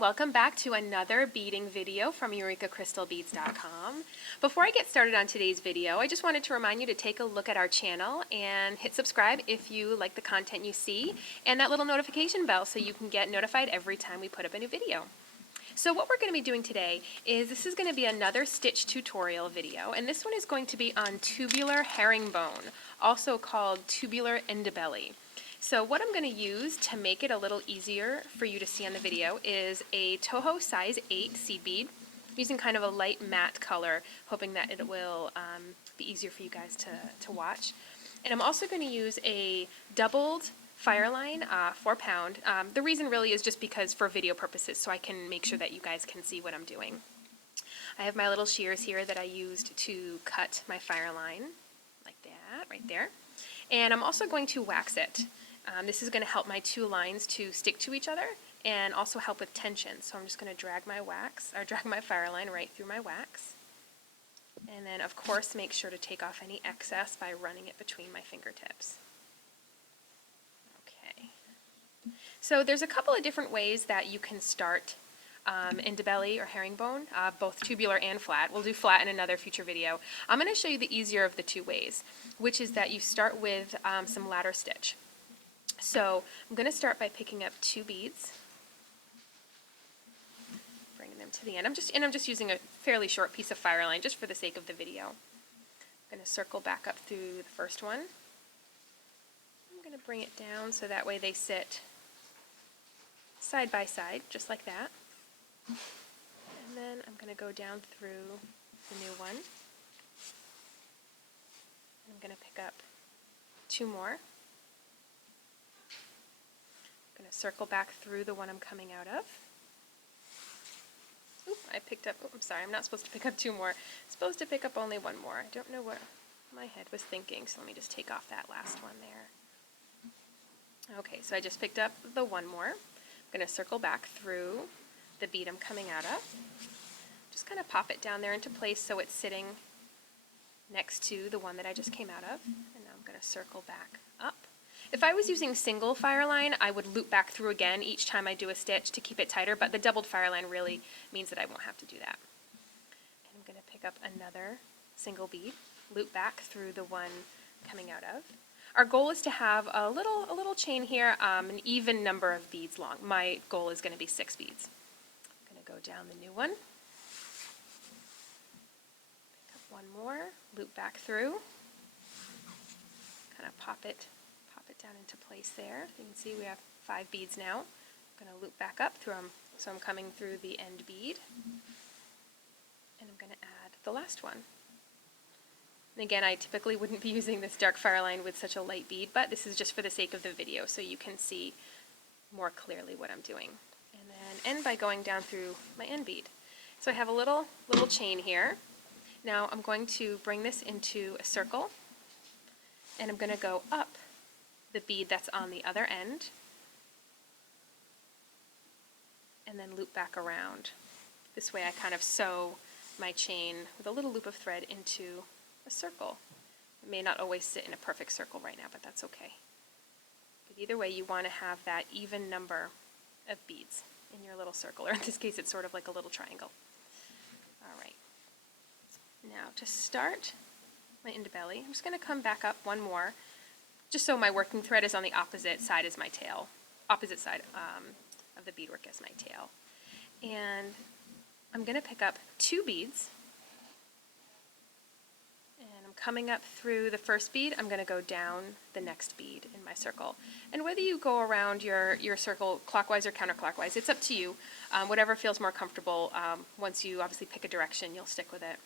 welcome back to another beading video from EurekaCrystalBeads.com. Before I get started on today's video, I just wanted to remind you to take a look at our channel and hit subscribe if you like the content you see, and that little notification bell so you can get notified every time we put up a new video. So what we're going to be doing today is this is going to be another stitch tutorial video, and this one is going to be on tubular herringbone, also called tubular Ndebele. So what I'm going to use to make it a little easier for you to see on the video is a Toho size 8 seed bead, using kind of a light matte color, hoping that it will be easier for you guys to watch. And I'm also going to use a doubled Fireline 4-pound. The reason really is just because for video purposes, so I can make sure that you guys can see what I'm doing. I have my little shears here that I used to cut my Fireline, like that, right there. And I'm also going to wax it. This is going to help my two lines to stick to each other and also help with tension. So I'm just going to drag my Fireline right through my wax. And then of course make sure to take off any excess by running it between my fingertips. Okay. So there's a couple of different ways that you can start Ndebele or herringbone, both tubular and flat. We'll do flat in another future video. I'm going to show you the easier of the two ways, which is that you start with some ladder stitch. So I'm going to start by picking up 2 beads, bringing them to the end. I'm just using a fairly short piece of Fireline just for the sake of the video. I'm going to circle back up through the first one. I'm going to bring it down so that way they sit side by side, just like that. And then I'm going to go down through the new one. I'm going to pick up 2 more. I'm going to circle back through the one I'm coming out of. Oop, I'm sorry, I'm not supposed to pick up 2 more. I'm supposed to pick up only 1 more. I don't know what my head was thinking, so let me just take off that last one there. Okay, so I just picked up the 1 more. I'm going to circle back through the bead I'm coming out of. Just kind of pop it down there into place so it's sitting next to the one that I just came out of. And now I'm going to circle back up. If I was using single Fireline, I would loop back through again each time I do a stitch to keep it tighter, but the doubled Fireline really means that I won't have to do that. And I'm going to pick up another single bead, loop back through the one coming out of. Our goal is to have a little chain here, an even number of beads long. My goal is going to be 6 beads. I'm going to go down the new one, pick up 1 more, loop back through, kind of pop it down into place there. You can see we have 5 beads now. I'm going to loop back up through them, so I'm coming through the end bead, and I'm going to add the last one. And again, I typically wouldn't be using this dark Fireline with such a light bead, but this is just for the sake of the video so you can see more clearly what I'm doing. And then end by going down through my end bead. So I have a little chain here. Now I'm going to bring this into a circle, and I'm going to go up the bead that's on the other end, and then loop back around. This way I kind of sew my chain with a little loop of thread into a circle. It may not always sit in a perfect circle right now, but that's okay. But either way, you want to have that even number of beads in your little circle, or in this case it's sort of like a little triangle. Alright, now to start my Ndebele, I'm just going to come back up 1 more, just so my working thread is on the opposite side as my tail, opposite side of the beadwork as my tail. And I'm going to pick up 2 beads, and I'm coming up through the first bead. I'm going to go down the next bead in my circle. And whether you go around your circle clockwise or counterclockwise, it's up to you. Whatever feels more comfortable. Once you obviously pick a direction, you'll stick with it.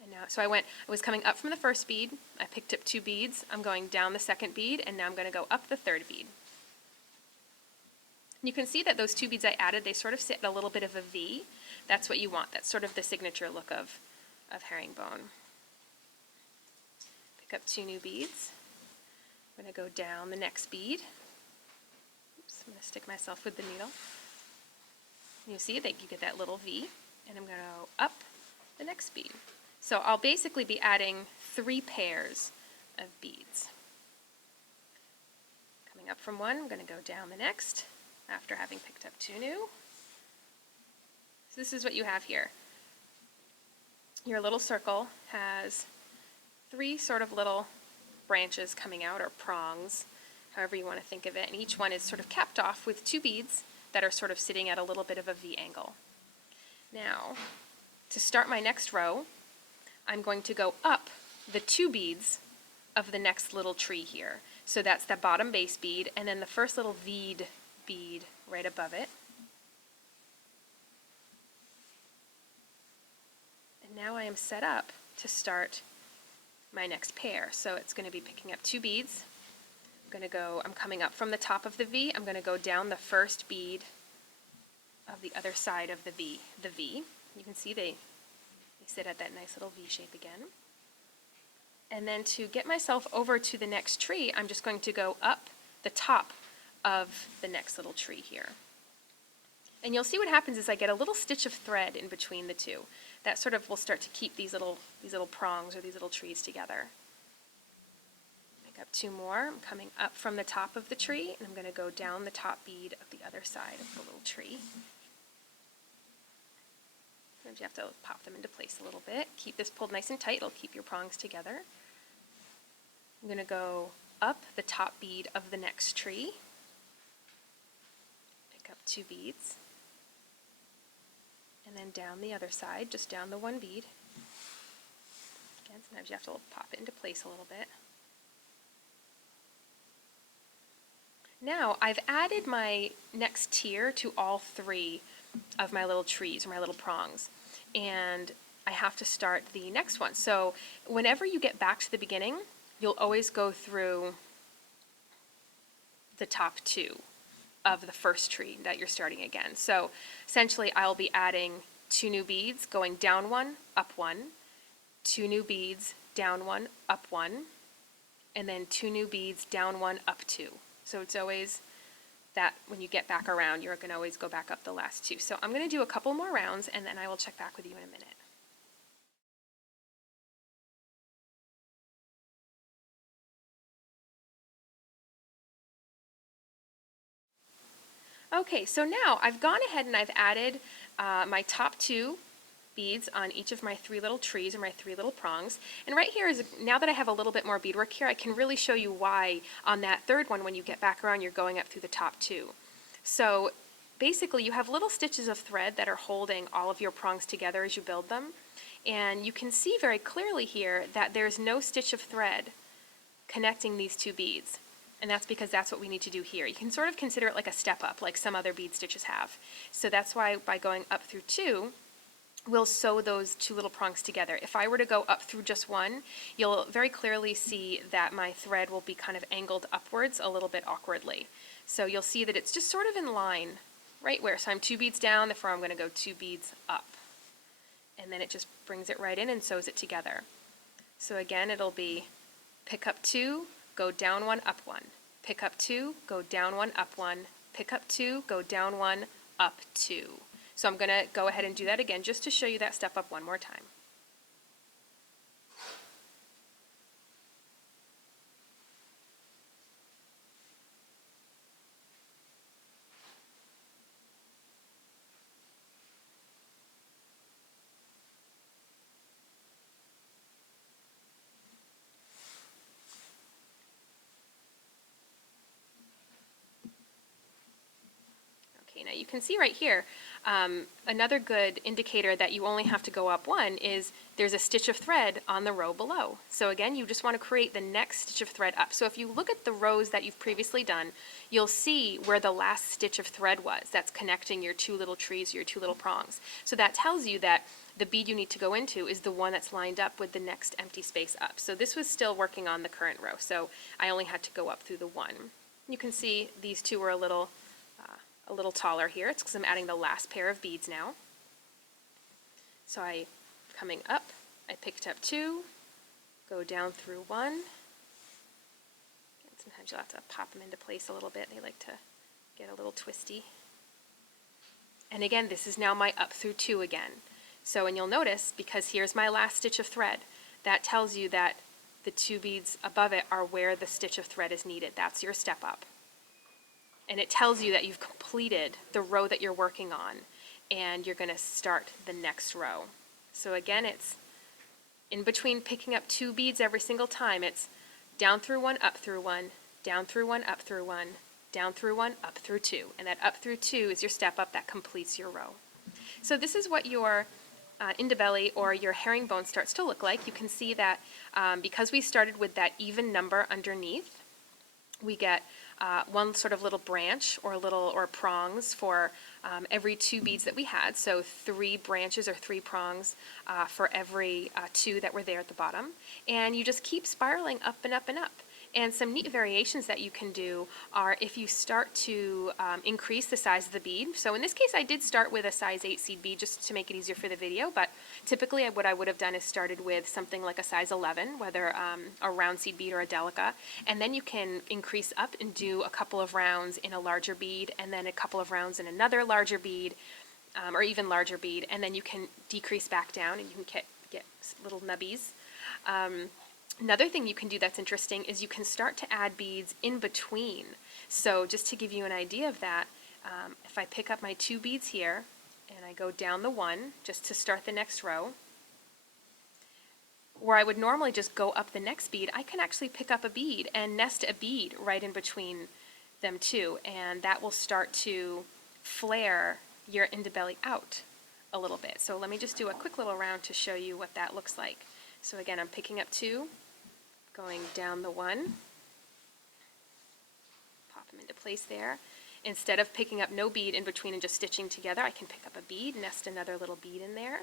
And now, so I was coming up from the first bead, I picked up 2 beads, I'm going down the second bead, and now I'm going to go up the third bead. And you can see that those 2 beads I added, they sort of sit a little bit of a V. That's what you want. That's sort of the signature look of herringbone. Pick up 2 new beads. I'm going to go down the next bead. Oops, I'm going to stick myself with the needle. You see that you get that little V, and I'm going to go up the next bead. So I'll basically be adding 3 pairs of beads. Coming up from one, I'm going to go down the next after having picked up 2 new. So this is what you have here. Your little circle has 3 sort of little branches coming out, or prongs, however you want to think of it, and each one is sort of capped off with 2 beads that are sort of sitting at a little bit of a V angle. Now, to start my next row, I'm going to go up the 2 beads of the next little tree here. So that's the bottom base bead, and then the first little V'd bead right above it. And now I am set up to start my next pair. So it's going to be picking up 2 beads. I'm coming up from the top of the V. I'm going to go down the first bead of the other side of the V. You can see they sit at that nice little V shape again. And then to get myself over to the next tree, I'm just going to go up the top of the next little tree here. And you'll see what happens is I get a little stitch of thread in between the 2. That sort of will start to keep these little prongs or these little trees together. Pick up 2 more. I'm coming up from the top of the tree, and I'm going to go down the top bead of the other side of the little tree. Sometimes you have to pop them into place a little bit. Keep this pulled nice and tight. It'll keep your prongs together. I'm going to go up the top bead of the next tree. Pick up 2 beads. And then down the other side, just down the 1 bead. Again, sometimes you have to pop it into place a little bit. Now, I've added my next tier to all 3 of my little trees, or my little prongs, and I have to start the next one. So whenever you get back to the beginning, you'll always go through the top 2 of the first tree that you're starting again. So essentially I'll be adding 2 new beads, going down 1, up 1, 2 new beads, down 1, up 1, and then 2 new beads, down 1, up 2. So it's always that when you get back around, you're going to always go back up the last 2. So I'm going to do a couple more rounds, and then I will check back with you in a minute. Okay, so now I've gone ahead and I've added my top 2 beads on each of my 3 little trees, or my 3 little prongs. And right here is, now that I have a little bit more beadwork here, I can really show you why on that 3rd one, when you get back around, you're going up through the top 2. So basically you have little stitches of thread that are holding all of your prongs together as you build them. And you can see very clearly here that there's no stitch of thread connecting these 2 beads. And that's because that's what we need to do here. You can sort of consider it like a step up, like some other bead stitches have. So that's why by going up through 2, we'll sew those 2 little prongs together. If I were to go up through just 1, you'll very clearly see that my thread will be kind of angled upwards a little bit awkwardly. So you'll see that it's just sort of in line right where. So I'm 2 beads down, therefore I'm going to go 2 beads up. And then it just brings it right in and sews it together. So again, it'll be pick up 2, go down 1, up 1. Pick up 2, go down 1, up 1. Pick up 2, go down 1, up 2. So I'm going to go ahead and do that again just to show you that step up one more time. Now you can see right here, another good indicator that you only have to go up 1 is there's a stitch of thread on the row below. So again, you just want to create the next stitch of thread up. So if you look at the rows that you've previously done, you'll see where the last stitch of thread was. That's connecting your 2 little trees, your 2 little prongs. So that tells you that the bead you need to go into is the one that's lined up with the next empty space up. So this was still working on the current row, so I only had to go up through the 1. You can see these 2 were a little taller here. It's because I'm adding the last pair of beads now. So coming up, I picked up 2, go down through 1. And sometimes you'll have to pop them into place a little bit. They like to get a little twisty. And again, this is now my up through 2 again. So, and you'll notice, because here's my last stitch of thread, that tells you that the 2 beads above it are where the stitch of thread is needed. That's your step up. And it tells you that you've completed the row that you're working on. and you're going to start the next row. So again, it's in between picking up 2 beads every single time. It's down through 1, up through 1, down through 1, up through 1, down through 1, up through 2. And that up through 2 is your step up that completes your row. So this is what your Ndebele or your herringbone starts to look like. You can see that because we started with that even number underneath, we get one sort of little branch or prongs for every 2 beads that we had. So 3 branches or 3 prongs for every 2 that were there at the bottom. And you just keep spiraling up and up and up. And some neat variations that you can do are if you start to increase the size of the bead. So in this case, I did start with a size 8 seed bead just to make it easier for the video, but typically what I would have done is started with something like a size 11, whether a round seed bead or a delica, and then you can increase up and do a couple of rounds in a larger bead, and then a couple of rounds in another larger bead, or even larger bead, and then you can decrease back down and you can get little nubbies. Another thing you can do that's interesting is you can start to add beads in between. So just to give you an idea of that, if I pick up my 2 beads here and I go down the 1 just to start the next row, where I would normally just go up the next bead, I can actually pick up a bead and nest a bead right in between them 2, and that will start to flare your Ndebele out a little bit. So let me just do a quick little round to show you what that looks like. So again, I'm picking up 2, going down the 1, pop them into place there. Instead of picking up no bead in between and just stitching together, I can pick up a bead, nest another little bead in there.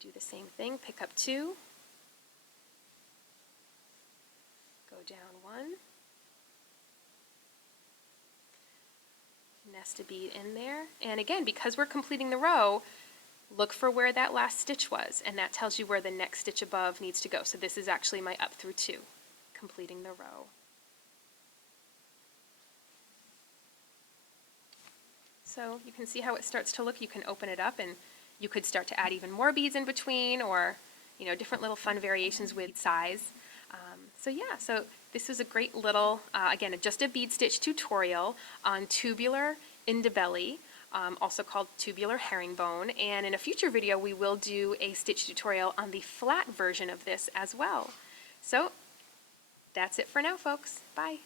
Do the same thing, pick up 2, go down 1, nest a bead in there, and again, because we're completing the row, look for where that last stitch was, and that tells you where the next stitch above needs to go. So this is actually my up through 2, completing the row. So you can see how it starts to look. You can open it up and you could start to add even more beads in between, or different little fun variations with size. So this was a great little, again, just a bead stitch tutorial on tubular Ndebele, also called tubular herringbone, and in a future video we will do a stitch tutorial on the flat version of this as well. So that's it for now, folks. Bye.